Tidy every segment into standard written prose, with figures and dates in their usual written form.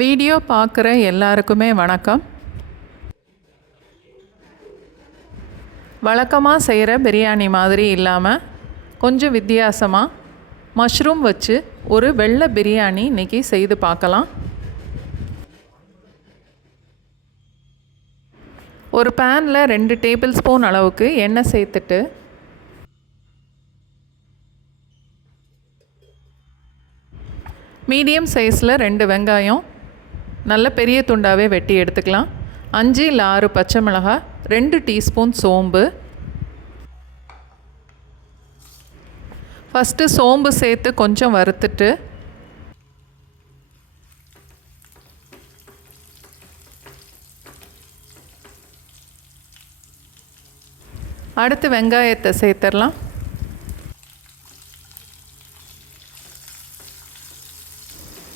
Video பார்க்குற எல்லாருக்குமே வணக்கம். வழக்கமாக செய்கிற பிரியாணி மாதிரி இல்லாமல் கொஞ்சம் வித்தியாசமாக மஷ்ரூம் வச்சு ஒரு வெள்ளை பிரியாணி இன்றைக்கி செய்து பார்க்கலாம். ஒரு பேனில் 2 டேபிள் ஸ்பூன் அளவுக்கு எண்ணெய் சேர்த்துட்டு மீடியம் சைஸில் 2 வெங்காயம் நல்ல பெரிய துண்டாகவே வெட்டி எடுத்துக்கலாம். 5 இல்லை 6 பச்சை மிளகாய், 2 டீஸ்பூன் சோம்பு. ஃபஸ்ட்டு சோம்பு சேர்த்து கொஞ்சம் வறுத்துட்டு அடுத்து வெங்காயத்தை சேர்த்துடலாம்.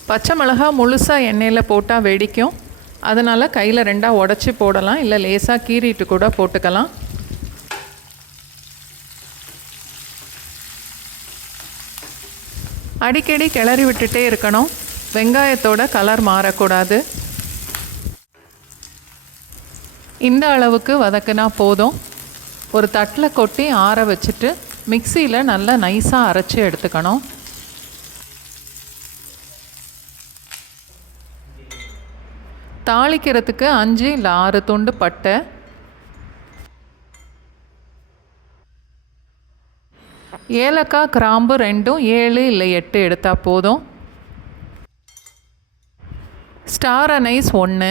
பச்சை மிளகாய் முழுசாக எண்ணெயில் போட்டால் வெடிக்கும். அதனால் கையில் 2ஆக உடச்சி போடலாம், இல்லை லேசாக கீறிட்டு கூட போட்டுக்கலாம். அடிக்கடி கிளறி விட்டுட்டே இருக்கணும். வெங்காயத்தோட கலர் மாறக்கூடாது. இந்த அளவுக்கு வதக்குனா போதும். ஒரு தட்டில் கொட்டி ஆற வச்சுட்டு மிக்சியில் நல்லா நைஸாக அரைச்சி எடுத்துக்கணும். தாளிக்கிறதுக்கு 5 இல்லை 6 துண்டு பட்டை, ஏலக்காய் கிராம்பு 2, 7 இல்லை 8 எடுத்தால் போதும். ஸ்டார் அனைஸ் 1,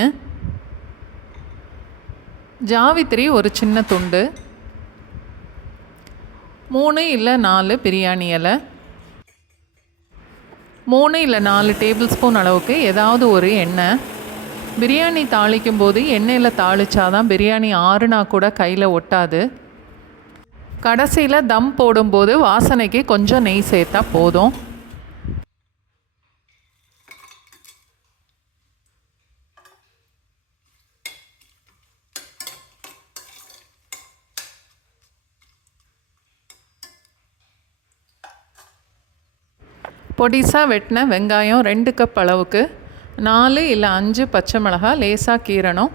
ஜாவித்திரி ஒரு சின்ன துண்டு, 3 இல்லை 4 பிரியாணி இலை, 3 இல்லை 4 டேபிள் ஸ்பூன் அளவுக்கு ஏதாவது ஒரு எண்ணெய். பிரியாணி தாளிக்கும் போது எண்ணெயில் தாளித்தாதான் பிரியாணி ஆறுனா கூட கையில் ஒட்டாது. கடைசியில் தம் போடும்போது வாசனைக்கு கொஞ்சம் நெய் சேர்த்தா போதும். பொடிசாக வெட்டின வெங்காயம் 2 கப் அளவுக்கு, 4 இல்லை 5 பச்சை மிளகாய் லேசாக கீறணும்.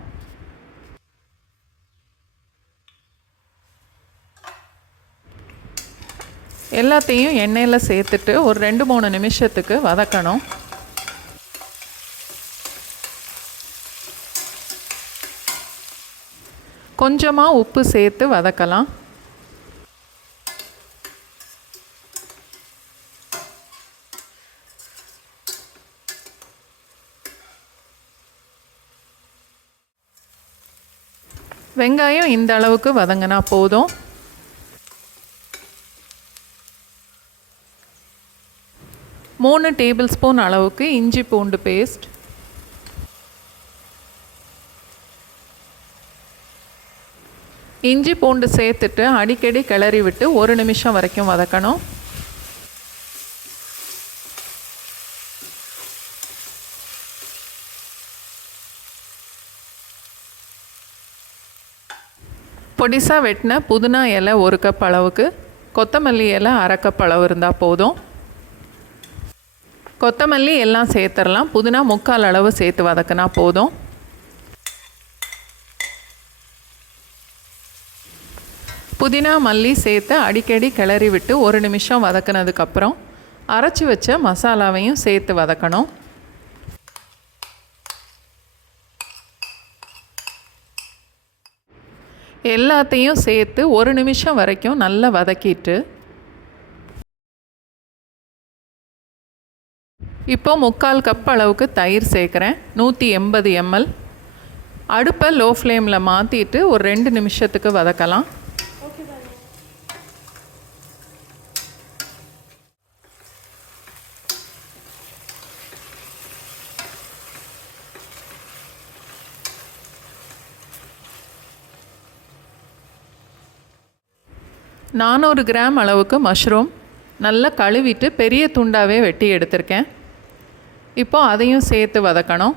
எல்லாத்தையும் எண்ணெயில் சேர்த்துட்டு ஒரு 2-3 நிமிஷத்துக்கு வதக்கணும். கொஞ்சமாக உப்பு சேர்த்து வதக்கலாம். வெங்காயம் இந்த அளவுக்கு வதங்கினா போதும். மூணு டேபிள் ஸ்பூன் அளவுக்கு இஞ்சி பூண்டு பேஸ்ட், இஞ்சி பூண்டு சேர்த்துட்டு அடிக்கடி கிளறி விட்டு 1 நிமிஷம் வரைக்கும் வதக்கணும். பொடிசாக வெட்டின புதினா இலை 1 கப் அளவுக்கு, கொத்தமல்லி இலை 1/2 கப் அளவு இருந்தால் போதும். கொத்தமல்லி எல்லாம் சேர்த்துடலாம். புதினா 3/4 அளவு சேர்த்து வதக்கினா போதும். புதினா மல்லி சேர்த்து அடிக்கடி கிளறி விட்டு 1 நிமிஷம் வதக்கினதுக்கப்புறம் அரைச்சி வச்ச மசாலாவையும் சேர்த்து வதக்கணும். எல்லாத்தையும் சேர்த்து 1 நிமிஷம் வரைக்கும் நல்லா வதக்கிட்டு இப்போ 3/4 கப் அளவுக்கு தயிர் சேர்க்குறேன். 180 ml. அடுப்பை லோ ஃப்ளேமில் மாற்றிட்டு ஒரு 2 நிமிஷத்துக்கு வதக்கலாம். நானூறு கிராம் அளவுக்கு மஷ்ரூம் நல்லா கழுவிட்டு பெரிய துண்டாகவே வெட்டி எடுத்திருக்கேன். இப்போ அதையும் சேர்த்து வதக்கணும்.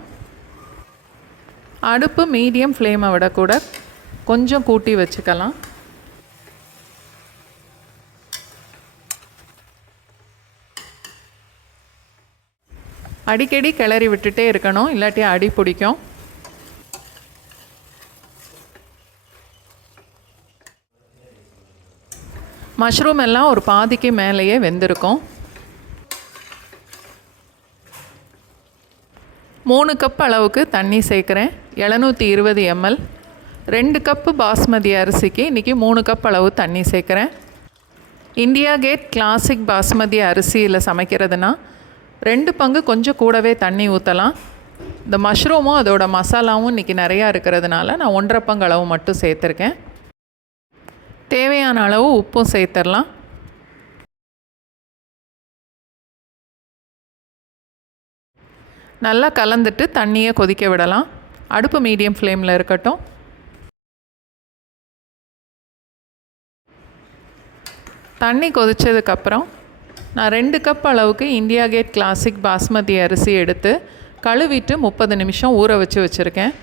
அடுப்பு மீடியம் ஃப்ளேமை விட கூட கொஞ்சம் கூட்டி வச்சுக்கலாம். அடிக்கடி கிளறி விட்டுட்டே இருக்கணும், இல்லாட்டி அடி பிடிக்கும். மஷ்ரூம் எல்லாம் ஒரு பாதிக்கு மேலேயே வெந்திருக்கும். 3 கப் அளவுக்கு தண்ணி சேர்க்குறேன். 720 ml. 2 கப்பு பாஸ்மதி அரிசிக்கு இன்றைக்கி 3 கப் அளவு தண்ணி சேர்க்குறேன். இந்தியா கேட் கிளாசிக் பாஸ்மதி அரிசியில் சமைக்கிறதுனா 2 பங்கு கொஞ்சம் கூடவே தண்ணி ஊற்றலாம். இந்த மஷ்ரூமும் அதோட மசாலாவும் இன்றைக்கி நிறையா இருக்கிறதுனால நான் 1.5 பங்கு அளவு மட்டும் சேர்த்துருக்கேன். தேவையான அளவு உப்பும் சேர்த்துடலாம். நல்லா கலந்துட்டு தண்ணியை கொதிக்க விடலாம். அடுப்பு மீடியம் ஃப்ளேமில் இருக்கட்டும். தண்ணி கொதித்ததுக்கப்புறம் நான் 2 கப் அளவுக்கு இந்தியா கேட் கிளாசிக் பாஸ்மதி அரிசி எடுத்து கழுவிட்டு 30 நிமிஷம் ஊற வச்சுருக்கேன்.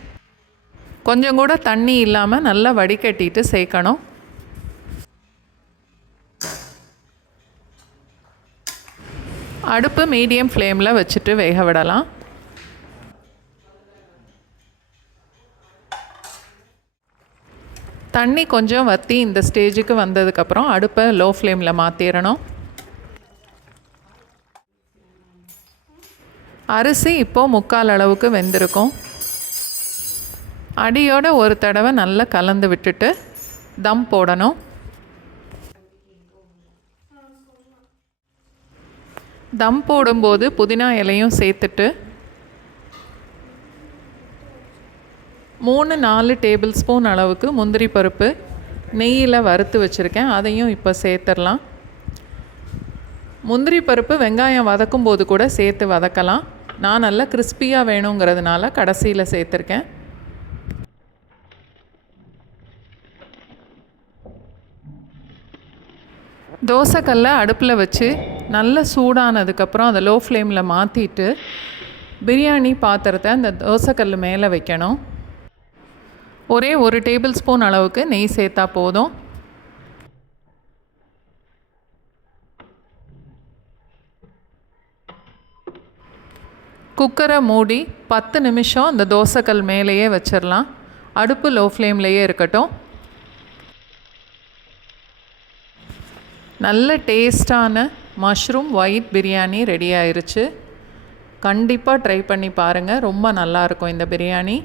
கொஞ்சம் கூட தண்ணி இல்லாமல் நல்லா வடிகட்டிட்டு சேர்க்கணும். அடுப்பு மீடியம் ஃப்ளேமில் வச்சுட்டு வேக விடலாம். தண்ணி கொஞ்சம் வற்றி இந்த ஸ்டேஜுக்கு வந்ததுக்கப்புறம் அடுப்பை லோ ஃப்ளேமில் மாற்றிடணும். அரிசி இப்போது 3/4 அளவுக்கு வெந்திருக்கும். அடியோட ஒரு தடவை நல்லா கலந்து விட்டுட்டு தம் போடணும். தம் போடும்போது புதினா இலையும் சேர்த்துட்டு 3-4 டேபிள் ஸ்பூன் அளவுக்கு முந்திரி பருப்பு நெய்யில் வறுத்து வச்சுருக்கேன், அதையும் இப்போ சேர்த்துடலாம். முந்திரி பருப்பு வெங்காயம் வதக்கும் போது கூட சேர்த்து வதக்கலாம். நான் நல்லா கிறிஸ்பியாக வேணுங்கிறதுனால கடைசியில் சேர்த்துருக்கேன். தோசைக்கல்லை அடுப்பில் வச்சு நல்லா சூடானதுக்கப்புறம் அதை லோ ஃப்ளேமில் மாற்றிட்டு பிரியாணி பாத்திரத்தை அந்த தோசைக்கல் மேலே வைக்கணும். ஒரே 1 டேபிள் ஸ்பூன் அளவுக்கு நெய் சேர்த்தா போதும். குக்கரை மூடி 10 நிமிஷம் அந்த தோசைக்கல் மேலேயே வச்சிடலாம். அடுப்பு லோ ஃப்ளேம்லேயே இருக்கட்டும். நல்ல டேஸ்டான மஷ்ரூம் ஒயிட் பிரியாணி ரெடி ஆயிருச்சு. கண்டிப்பாக ட்ரை பண்ணி பாருங்கள், ரொம்ப நல்லாயிருக்கும் இந்த பிரியாணி.